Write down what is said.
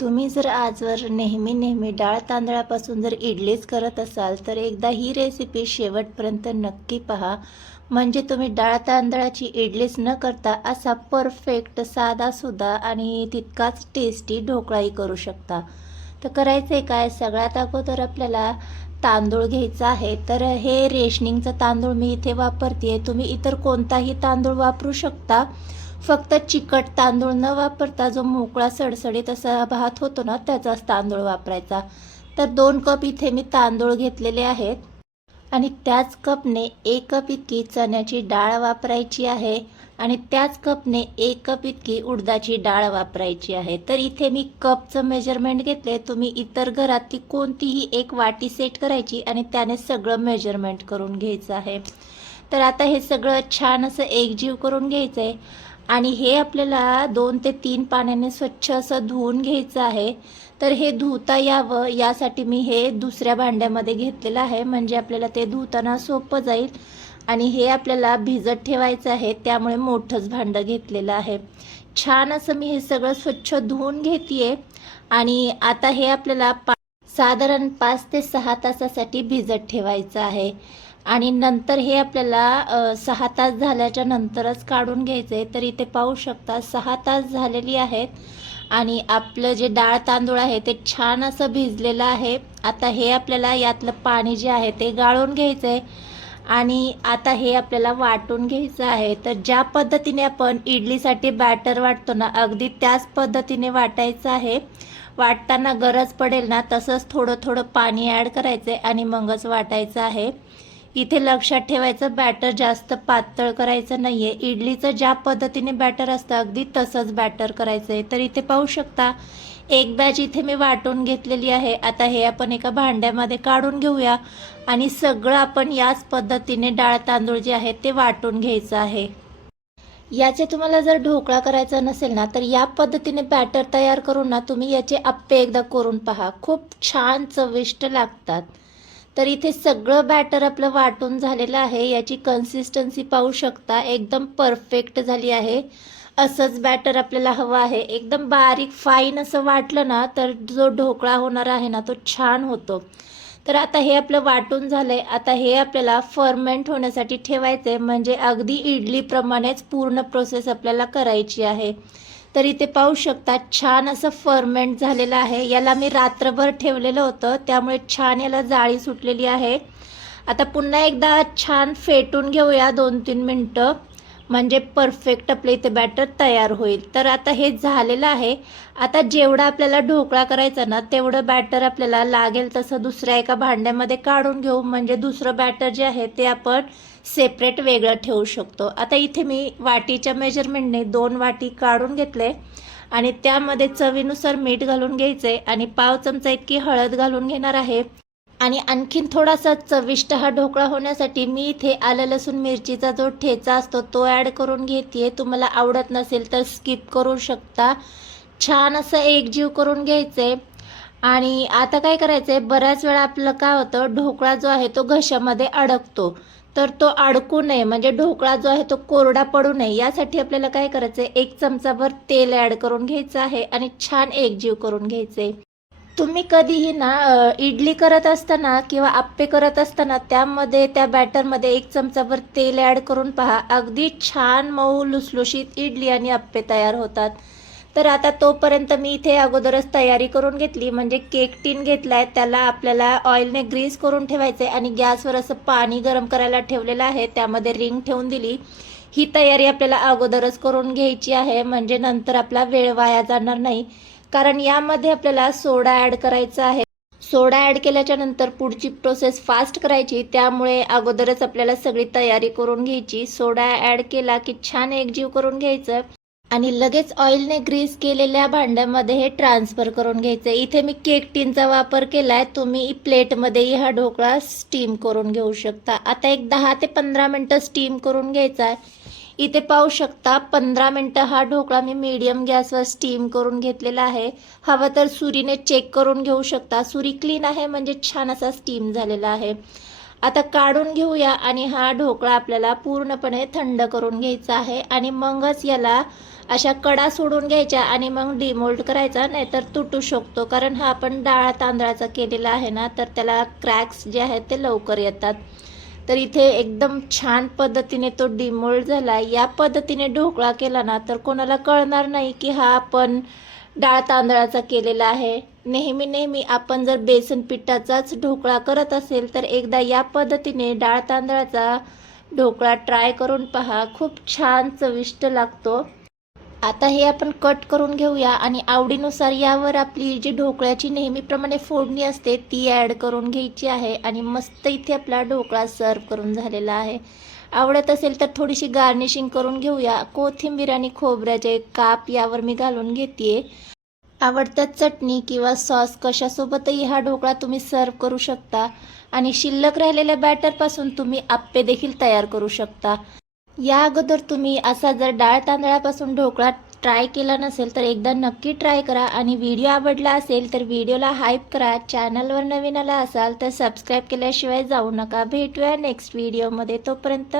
तुम्ही जर आजवर नेहमी डाळ तांदळापासून जर इडलीच करत असाल तर एकदा ही रेसिपी शेवटपर्यंत नक्की पहा. म्हणजे तुम्ही डाळ तांदळाची इडलीच न करता असा परफेक्ट साधासुद्धा आणि तितकाच टेस्टी ढोकळाही करू शकता. तर करायचं आहे काय, सगळ्यात अगोदर आपल्याला तांदूळ घ्यायचा आहे. तर हे रेशनिंगचा तांदूळ मी इथे वापरते. तुम्ही इतर कोणताही तांदूळ वापरू शकता. फक्त चिकट तांदूळ न वापरता जो मोकळा सडसडीत असा भात होतो ना, त्याचाच तांदूळ वापरायचा. तर 2 कप इथे मी तांदूळ घेतलेले आहेत आणि त्याच कपने 1 कप इतकी चण्याची डाळ वापरायची आहे आणि त्याच कपने 1 कप इतकी उडदाची डाळ वापरायची आहे. तर इथे मी कपचं मेजरमेंट घेतले. तुम्ही इतर घरातली कोणतीही एक वाटी सेट करायची आणि त्याने सगळं मेजरमेंट करून घ्यायचं आहे. तर आता हे सगळं छान असं एकजीव करून घ्यायचं आहे आणि हे आपल्याला 2 ते 3 पाण्याने स्वच्छ असं धुवून घ्यायचं आहे. तर हे धुता यावं यासाठी मी हे दुसऱ्या भांड्यामध्ये घेतलेलं आहे, म्हणजे आपल्याला ते धुताना सोपं जाईल. आणि हे आपल्याला भिजत ठेवायचं आहे, त्यामुळे मोठंच भांडं घेतलेलं आहे. छान असं मी हे सगळं स्वच्छ धुवून घेते आणि आता हे आपल्याला साधारण 5 ते 6 तासासाठी भिजत ठेवायचं आहे. आणि नंतर हे आपल्याला 6 तास झाल्याच्या नंतरच काढून घ्यायचं आहे. तर इथे पाहू शकता 6 तास झालेली आहेत आणि आपलं जे डाळ तांदूळ आहे ते छान असं भिजलेलं आहे. आता हे आपल्याला यातलं पाणी जे आहे ते गाळून घ्यायचं आहे आणि आता हे आपल्याला वाटून घ्यायचं आहे. तर ज्या पद्धतीने आपण इडलीसाठी बॅटर वाटतो ना, अगदी त्याच पद्धतीने वाटायचं आहे. वाटताना गरज पडेल ना तसंच थोडं थोडं पाणी ॲड करायचं आहे आणि मगच वाटायचं आहे. इथे लक्षात ठेवायचं, बॅटर जास्त पातळ करायचं नाही आहे. इडलीचं ज्या पद्धतीने बॅटर असतं अगदी तसंच बॅटर करायचं आहे. तर इथे पाहू शकता एक बॅच इथे मी वाटून घेतलेली आहे. आता हे आपण एका भांड्यामध्ये काढून घेऊया आणि सगळं आपण याच पद्धतीने डाळ तांदूळ जे आहे ते वाटून घ्यायचं आहे. याचे तुम्हाला जर ढोकळा करायचा नसेल ना, तर या पद्धतीने बॅटर तयार करून ना तुम्ही याचे अप्पे एकदा करून पहा, खूप छान चविष्ट लागतात. तर इथे सगळं बॅटर आपलं वाटून झालेलं आहे. याची कन्सिस्टन्सी पाहू शकता, एकदम परफेक्ट झाली आहे. असंच बॅटर आपल्याला हवं आहे. एकदम बारीक फाईन असं वाटलं ना तर जो ढोकळा होणार आहे ना तो छान होतो. तर आता हे आपलं वाटून झालंय. आता हे आपल्याला फर्मेंट होण्यासाठी ठेवायचे, म्हणजे अगदी इडलीप्रमाणेच पूर्ण प्रोसेस आपल्याला करायची आहे. तर इथे पाहू शकता छान असं फर्मेंट झालेलं आहे. याला मी रात्रभर ठेवलेलं होतं, त्यामुळे छान याला जाळी सुटलेली आहे. आता पुन्हा एकदा छान फेटून घेऊया 2-3 मिनटं, म्हणजे परफेक्ट आपलं इथे बॅटर तयार होईल. तर आता हे झालेलं आहे. आता जेवढा आपल्याला ढोकळा करायचा ना तेवढं बॅटर आपल्याला लागेल तसं दुसऱ्या एका भांड्यामध्ये काढून घेऊ, म्हणजे दुसरं बॅटर जे आहे ते आपण सेपरेट वेगळं ठेवू शकतो. आता इथे मी वाटीच्या मेजरमेंटने 2 वाटी काढून घेतले आणि त्यामध्ये चवीनुसार मीठ घालून घ्यायचे आणि पाव चमचा इतकी हळद घालून घेणार आहे. आणि आणखीन थोडासा चविष्ट हा ढोकळा होण्यासाठी मी इथे आलं लसूण मिरचीचा जो ठेचा असतो तो ॲड करून घेते. तुम्हाला आवडत नसेल तर स्किप करू शकता. छान असं एकजीव करून घ्यायचे आणि आता काय करायचं आहे, बऱ्याच वेळा आपलं काय होतं, ढोकळा जो आहे तो घशामध्ये अडकतो. तर तो अडकू नये, म्हणजे ढोकळा जो आहे तो कोरडा पडू नये, यासाठी आपल्याला काय करायचं आहे, 1 चमचाभर तेल ॲड करून घ्यायचं आहे आणि छान एकजीव करून घ्यायचे. तुम्ही कधीही ना इडली करत असताना किंवा आप्पे करत असताना त्यामध्ये त्या बॅटरमध्ये 1 चमचाभर तेल ॲड करून पहा, अगदी छान मऊ लुसलुशीत इडली आणि आप्पे तयार होतात. तर आता तोपर्यंत मी इथे अगोदरच तयारी करून घेतली, म्हणजे केक टीन घेतला आहे, त्याला आपल्याला ऑइलने ग्रीस करून ठेवायचं आहे आणि गॅसवर असं पाणी गरम करायला ठेवलेलं आहे, त्यामध्ये रिंग ठेवून दिली. ही तयारी आपल्याला अगोदरच करून घ्यायची आहे, म्हणजे नंतर आपला वेळ वाया जाणार नाही. कारण यामध्ये आपल्याला सोडा ॲड करायचा आहे. सोडा ॲड केल्याच्या नंतर पुढची प्रोसेस फास्ट करायची, त्यामुळे अगोदरच आपल्याला सगळी तयारी करून घ्यायची. सोडा ॲड केला की छान एकजीव करून घ्यायचं आणि लगेच ऑइलने ग्रीस केलेल्या भांड्यामध्ये हे ट्रान्सफर करून घ्यायचं. इथे मी केक टीनचा वापर केला आहे, तुम्ही प्लेटमध्येही हा ढोकळा स्टीम करून घेऊ शकता. आता एक 10 ते 15 मिनटं स्टीम करून घ्यायचा आहे. इथे पाहू शकता 15 मिनटं हा ढोकळा मी मीडियम गॅसवर स्टीम करून घेतलेला आहे. हवं तर सुरीने चेक करून घेऊ शकता. सुरी क्लीन आहे म्हणजे छान असा स्टीम झालेला आहे. आता काढून घेऊया आणि हा ढोकळा आपल्याला पूर्णपणे थंड करून घ्यायचा आहे आणि मगच याला अशा कडा सोडून घ्यायच्या आणि मग डिमोल्ड करायचा, नाहीतर तुटू शकतो. कारण हा आपण डाळ तांदळाचा केलेला आहे ना, तर त्याला क्रॅक्स जे आहेत ते लवकर येतात. तर इथे एकदम छान पद्धतीने तो डिमोल्ड झाला. या पद्धतीने ढोकळा केला ना तर कोणाला कळणार नाही की हा आपण डाळ तांदळाचा केलेला आहे. नेहमी आपण जर बेसन पिठाचाच ढोकळा करत असेल तर एकदा या पद्धतीने डाळ तांदळाचा ढोकळा ट्राय करून पहा. खूप छान चविष्ट लागतो. आता हे आपण कट करून घेऊया आणि आवडीनुसार यावर आपली जी ढोकळ्याची नेहमीप्रमाणे फोडणी असते ती ॲड करून घ्यायची आहे आणि मस्त इथे आपला ढोकळा सर्व करून झालेला आहे. आवडत असेल तर थोडीशी गार्निशिंग करून घेऊया. कोथिंबीर आणि खोबऱ्याचे काप यावर मी घालून घेते. आवडत्या चटणी किंवा सॉस कशासोबतही हा ढोकळा तुम्ही सर्व करू शकता आणि शिल्लक राहिलेल्या बॅटरपासून तुम्ही आप्पे देखील तयार करू शकता. या अगोदर तुम्ही असा जर डाळ तांदळापासून ढोकळा ट्राय केला नसेल तर एकदा नक्की ट्राय करा आणि व्हिडिओ आवडला असेल तर व्हिडिओला हाईप करा. चॅनलवर नवीन आला असाल तर सबस्क्राईब केल्याशिवाय जाऊ नका. भेटूया नेक्स्ट व्हिडिओमध्ये. तोपर्यंत